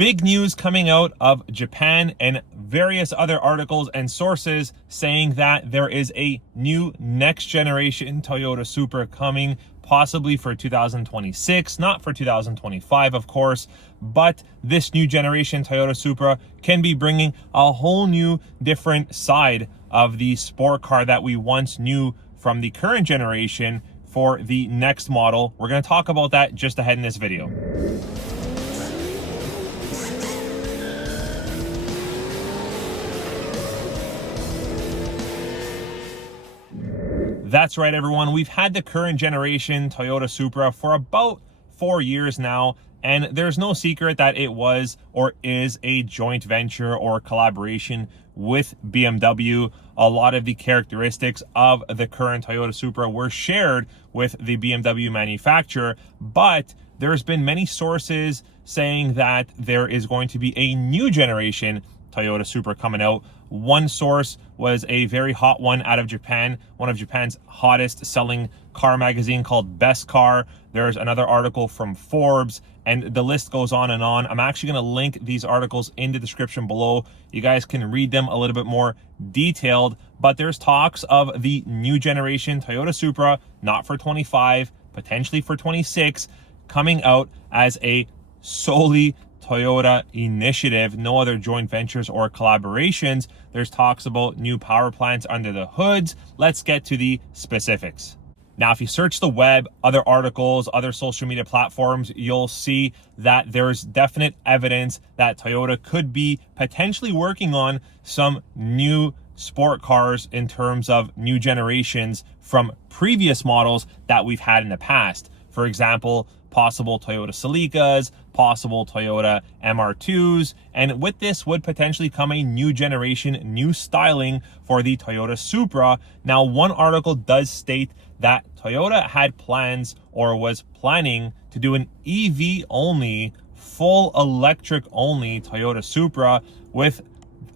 Big news coming out of Japan and various other articles and sources saying that there is a new next generation Toyota Supra coming, possibly for 2026, not for 2025, of course, but this new generation Toyota Supra can be bringing a whole new different side of the sport car that we once knew from the current generation for the next model. We're going to talk about that just ahead in this video. That's right, everyone. We've had the current generation Toyota Supra for about 4 years now, and there's no secret that it was or is a joint venture or collaboration with BMW. A lot of the characteristics of the current Toyota Supra were shared with the BMW manufacturer, but there's been many sources saying that there is going to be a new generation Toyota Supra coming out. One source was a very hot one out of Japan, one of Japan's hottest selling car magazine called Best Car. There's another article from Forbes, and the list goes on and on. I'm actually going to link these articles in the description below. You guys can read them a little bit more detailed, but there's talks of the new generation Toyota Supra, not for 25, potentially for 26, coming out as a solely Toyota initiative, no other joint ventures or collaborations. There's talks about new power plants under the hoods. Let's get to the specifics. Now, if you search the web, other articles, other social media platforms, you'll see that there's definite evidence that Toyota could be potentially working on some new sport cars in terms of new generations from previous models that we've had in the past. For example, possible Toyota Celicas, possible Toyota MR2s, and with this would potentially come a new generation, new styling for the Toyota Supra. Now, one article does state that Toyota had plans or was planning to do an EV only, full electric only Toyota Supra with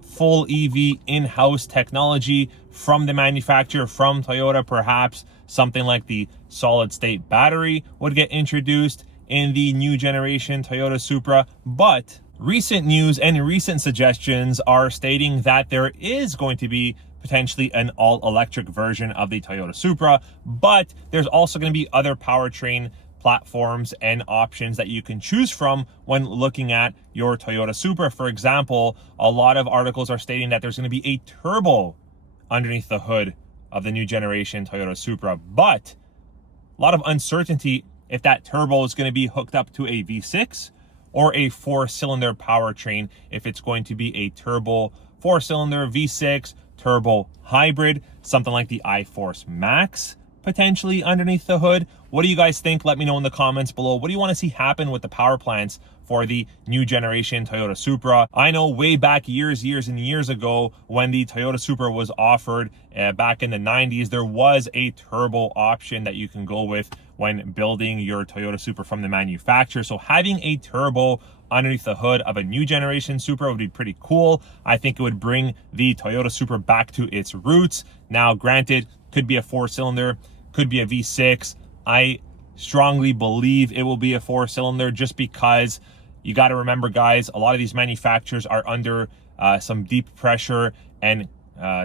full EV in-house technology from the manufacturer, from Toyota. Perhaps something like the solid state battery would get introduced in the new generation Toyota Supra. But recent news and recent suggestions are stating that there is going to be potentially an all-electric version of the Toyota Supra, but there's also going to be other powertrain platforms and options that you can choose from when looking at your Toyota Supra. For example, a lot of articles are stating that there's going to be a turbo underneath the hood of the new generation Toyota Supra, but a lot of uncertainty if that turbo is going to be hooked up to a V6 or a 4-cylinder powertrain, if it's going to be a turbo 4-cylinder V6 turbo hybrid, something like the iForce Max potentially underneath the hood. What do you guys think? Let me know in the comments below. What do you want to see happen with the power plants for the new generation Toyota Supra? I know way back years and years ago, when the Toyota Supra was offered back in the 90s, there was a turbo option that you can go with when building your Toyota Supra from the manufacturer. So having a turbo underneath the hood of a new generation Supra would be pretty cool. I think it would bring the Toyota Supra back to its roots. Now, granted, could be a 4-cylinder, could be a V6. I strongly believe it will be a 4-cylinder, just because you got to remember, guys, a lot of these manufacturers are under some deep pressure and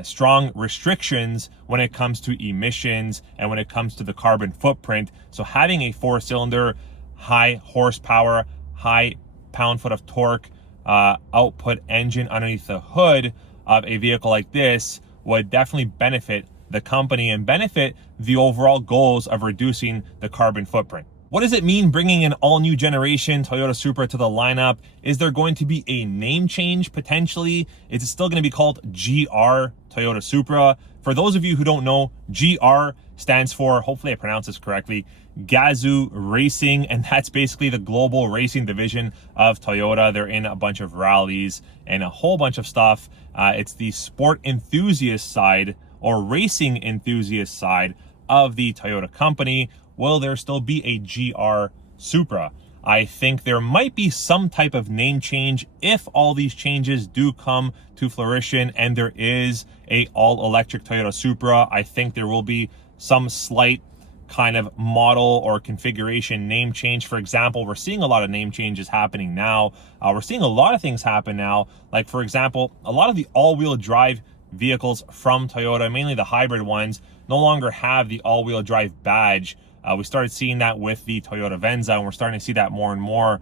strong restrictions when it comes to emissions and when it comes to the carbon footprint. So having a 4-cylinder, high horsepower, high pound-foot of torque output engine underneath the hood of a vehicle like this would definitely benefit the company and benefit the overall goals of reducing the carbon footprint. What does it mean bringing an all-new generation Toyota Supra to the lineup? Is there going to be a name change potentially? Is it still going to be called GR Toyota Supra? For those of you who don't know, GR stands for, hopefully I pronounce this correctly, Gazoo Racing, and that's basically the global racing division of Toyota. They're in a bunch of rallies and a whole bunch of stuff. It's the sport enthusiast side or racing enthusiast side of the Toyota company. Will there still be a GR Supra? I think there might be some type of name change if all these changes do come to fruition and there is a all-electric Toyota Supra. I think there will be some slight kind of model or configuration name change. For example, we're seeing a lot of name changes happening now. We're seeing a lot of things happen now. Like, for example, a lot of the all-wheel drive vehicles from Toyota, mainly the hybrid ones, no longer have the all-wheel drive badge. We started seeing that with the Toyota Venza, and we're starting to see that more and more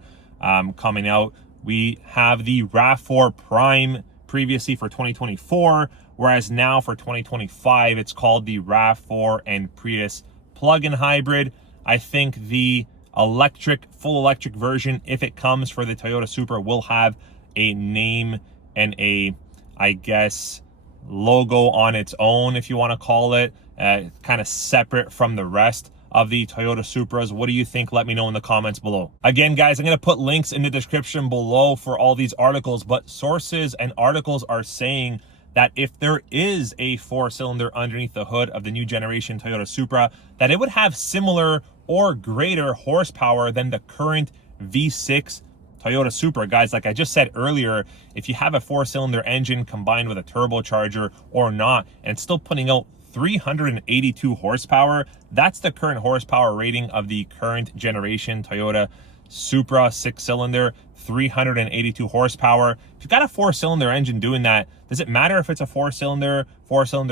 coming out. We have the RAV4 Prime previously for 2024, whereas now for 2025, it's called the RAV4 and Prius plug-in hybrid. I think the full electric version, if it comes for the Toyota Supra, will have a name and a, I guess, logo on its own, if you want to call it, kind of separate from the rest of the Toyota Supras. What do you think? Let me know in the comments below. Again, guys, I'm going to put links in the description below for all these articles, but sources and articles are saying that if there is a 4-cylinder underneath the hood of the new generation Toyota Supra, that it would have similar or greater horsepower than the current V6 Toyota Supra. Guys, like I just said earlier, if you have a 4-cylinder engine combined with a turbocharger or not, and it's still putting out 382 horsepower, that's the current horsepower rating of the current generation Toyota Supra 6-cylinder, 382 horsepower. If you've got a 4-cylinder engine doing that, does it matter if it's a 4-cylinder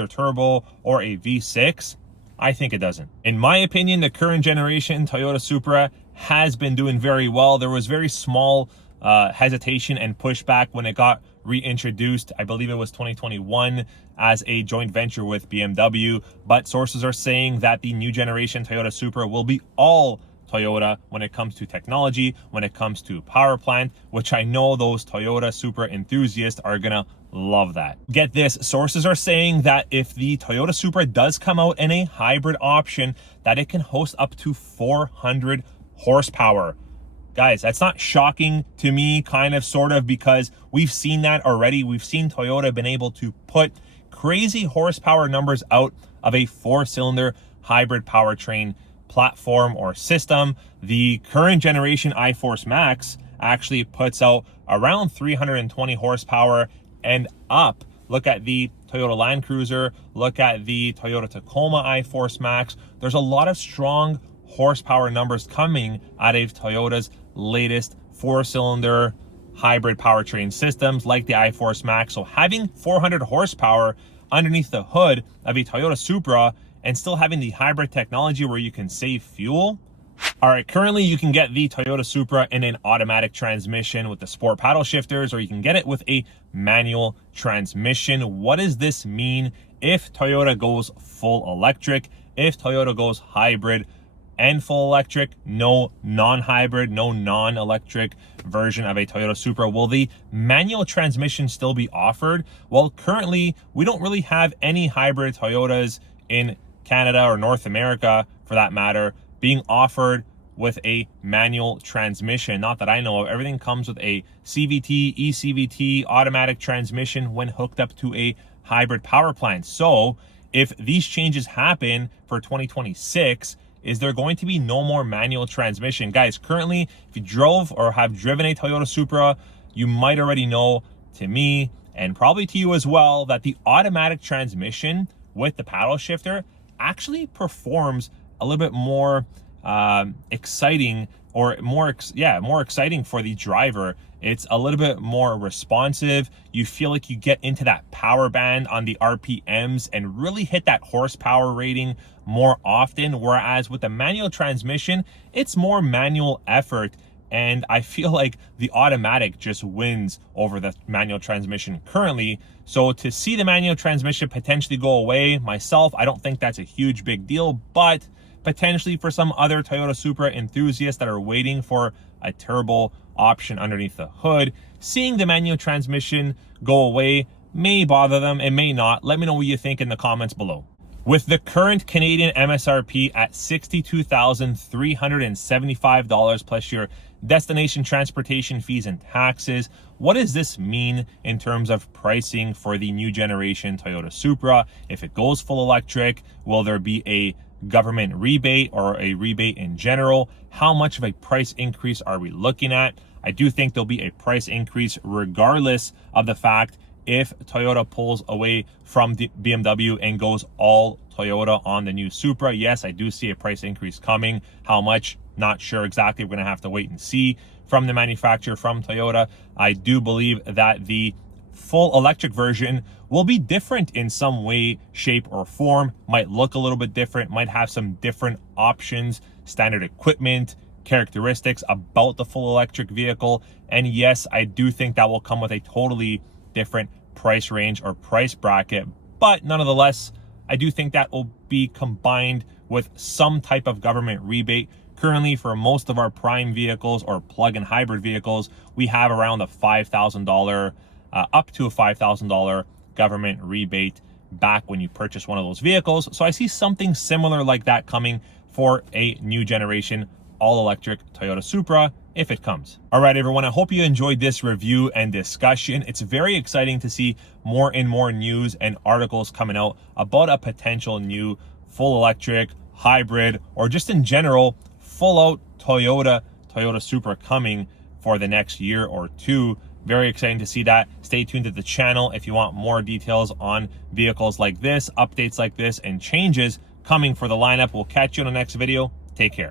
turbo, or a V6? I think it doesn't. In my opinion, the current generation Toyota Supra has been doing very well. There was very small hesitation and pushback when it got reintroduced. I believe it was 2021 as a joint venture with BMW, but sources are saying that the new generation Toyota Supra will be all Toyota when it comes to technology, when it comes to power plant, which I know those Toyota Supra enthusiasts are gonna love that. Get this, sources are saying that if the Toyota Supra does come out in a hybrid option, that it can host up to 400 horsepower. Guys, that's not shocking to me, kind of, sort of, because we've seen that already. We've seen Toyota been able to put crazy horsepower numbers out of a 4-cylinder hybrid powertrain platform or system. The current generation iForce Max actually puts out around 320 horsepower and up. Look at the Toyota Land Cruiser, look at the Toyota Tacoma iForce Max. There's a lot of strong horsepower numbers coming out of Toyota's latest 4-cylinder hybrid powertrain systems like the iForce Max. So having 400 horsepower underneath the hood of a Toyota Supra and still having the hybrid technology where you can save fuel. All right, currently you can get the Toyota Supra in an automatic transmission with the sport paddle shifters, or you can get it with a manual transmission. What does this mean if Toyota goes full electric, if Toyota goes hybrid and full electric? No non-hybrid, no non-electric version of a Toyota Supra. Will the manual transmission still be offered? Well, currently we don't really have any hybrid Toyotas in Canada or North America, for that matter, being offered with a manual transmission. Not that I know of. Everything comes with a CVT, eCVT, automatic transmission when hooked up to a hybrid power plant. So if these changes happen for 2026, is there going to be no more manual transmission? Guys, currently, if you drove or have driven a Toyota Supra, you might already know, to me, and probably to you as well, that the automatic transmission with the paddle shifter actually performs a little bit more exciting, or more exciting for the driver. It's a little bit more responsive. You feel like you get into that power band on the RPMs and really hit that horsepower rating more often, whereas with the manual transmission, it's more manual effort, and I feel like the automatic just wins over the manual transmission currently. So to see the manual transmission potentially go away, myself, I don't think that's a huge big deal, but potentially for some other Toyota Supra enthusiasts that are waiting for a turbo option underneath the hood, seeing the manual transmission go away may bother them, it may not. Let me know what you think in the comments below. With the current Canadian MSRP at $62,375 plus your destination transportation fees and taxes, what does this mean in terms of pricing for the new generation Toyota Supra? If it goes full electric, will there be a government rebate or a rebate in general? How much of a price increase are we looking at? I do think there'll be a price increase regardless of the fact if Toyota pulls away from the BMW and goes all Toyota on the new Supra. Yes, I do see a price increase coming. How much? Not sure exactly. We're going to have to wait and see from the manufacturer, from Toyota. I do believe that the full electric version will be different in some way, shape, or form. Might look a little bit different, might have some different options, standard equipment, characteristics about the full electric vehicle. And yes, I do think that will come with a totally different price range or price bracket. But nonetheless, I do think that will be combined with some type of government rebate. Currently, for most of our prime vehicles or plug-in hybrid vehicles, we have around a $5,000, up to a $5,000 government rebate back when you purchase one of those vehicles. So I see something similar like that coming for a new generation all-electric Toyota Supra if it comes. All right, everyone, I hope you enjoyed this review and discussion. It's very exciting to see more and more news and articles coming out about a potential new full electric, hybrid, or just in general, full out Toyota Supra coming for the next year or two. Very exciting to see that. Stay tuned to the channel if you want more details on vehicles like this, updates like this, and changes coming for the lineup. We'll catch you in the next video. Take care.